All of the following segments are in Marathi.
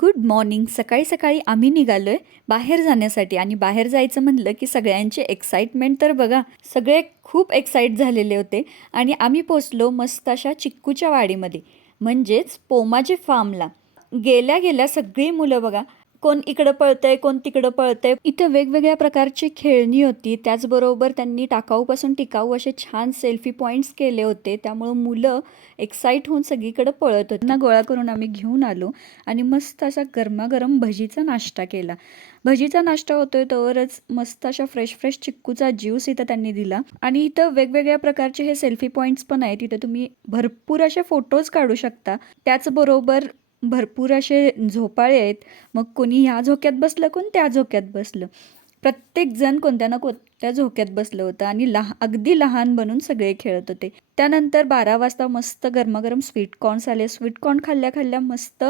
Good morning. सकाळी सकाळी आम्ही निघालोय बाहेर जाण्यासाठी आणि बाहेर जायचं म्हणलं की सगळ्यांचे एक्साइटमेंट तर बघा, सगळे खूप एक्साइट झालेले होते आणि आम्ही पोचलो मस्त अशा चिक्कूच्या वाडीमध्ये, म्हणजेच पोमाजे फार्मला. गेल्या गेल्या सगळी मुलं बघा, कोण इकडं पळतंय कोण तिकडं पळतंय. इथं वेगवेगळ्या प्रकारची खेळणी होती, त्याचबरोबर त्यांनी टाकाऊपासून टिकाऊ असे छान सेल्फी पॉईंट्स केले होते. त्यामुळं मुलं एक्साईट होऊन सगळीकडे पळत होते. त्यांना गोळा करून आम्ही घेऊन आलो आणि मस्त असा गरमागरम भजीचा नाश्ता केला. भजीचा नाश्ता होतोय तोवरच मस्त अशा फ्रेश फ्रेश चिक्कूचा ज्यूस इथं त्यांनी दिला आणि इथं वेगवेगळ्या प्रकारचे हे सेल्फी पॉईंट्स पण आहेत. इथं तुम्ही भरपूर असे फोटोज काढू शकता. त्याचबरोबर भरपूर असे झोपाळे आहेत. मग कोणी ह्या झोक्यात बसलं, कोण त्या झोक्यात बसलं. प्रत्येकजण कोणत्या ना कोणत्या झोक्यात बसलं होतं आणि अगदी लहान बनून सगळे खेळत होते. त्यानंतर 12 वाजता मस्त गरमागरम स्वीटकॉर्न्स आले. स्वीटकॉर्न खाल्ल्या खाल्ल्या मस्त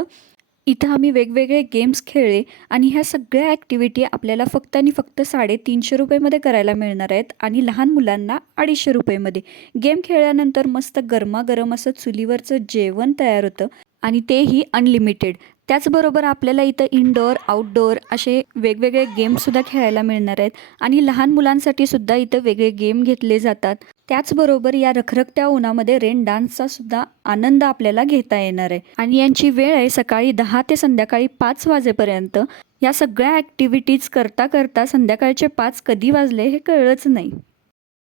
इथं आम्ही वेगवेगळे गेम्स खेळले आणि ह्या सगळ्या ॲक्टिव्हिटी आपल्याला फक्त आणि फक्त 350 रुपयेमध्ये करायला मिळणार आहेत आणि लहान मुलांना 250 रुपयेमध्ये. गेम खेळल्यानंतर मस्त गरमागरम असं चुलीवरचं जेवण तयार होतं आणि तेही अनलिमिटेड. त्याचबरोबर आपल्याला इथं इनडोअर आउटडोअर असे वेगवेगळे गेमसुद्धा खेळायला मिळणार आहेत आणि लहान मुलांसाठी सुद्धा इथं वेगळे गेम घेतले जातात. त्याचबरोबर या रखरखत्या उन्हामध्ये रेन डान्सचा सुद्धा आनंद आपल्याला घेता येणार आहे आणि यांची वेळ आहे सकाळी 10 ते संध्याकाळी 5 वाजेपर्यंत. या सगळ्या ॲक्टिव्हिटीज करता करता संध्याकाळचे 5 कधी वाजले हे कळलंच नाही.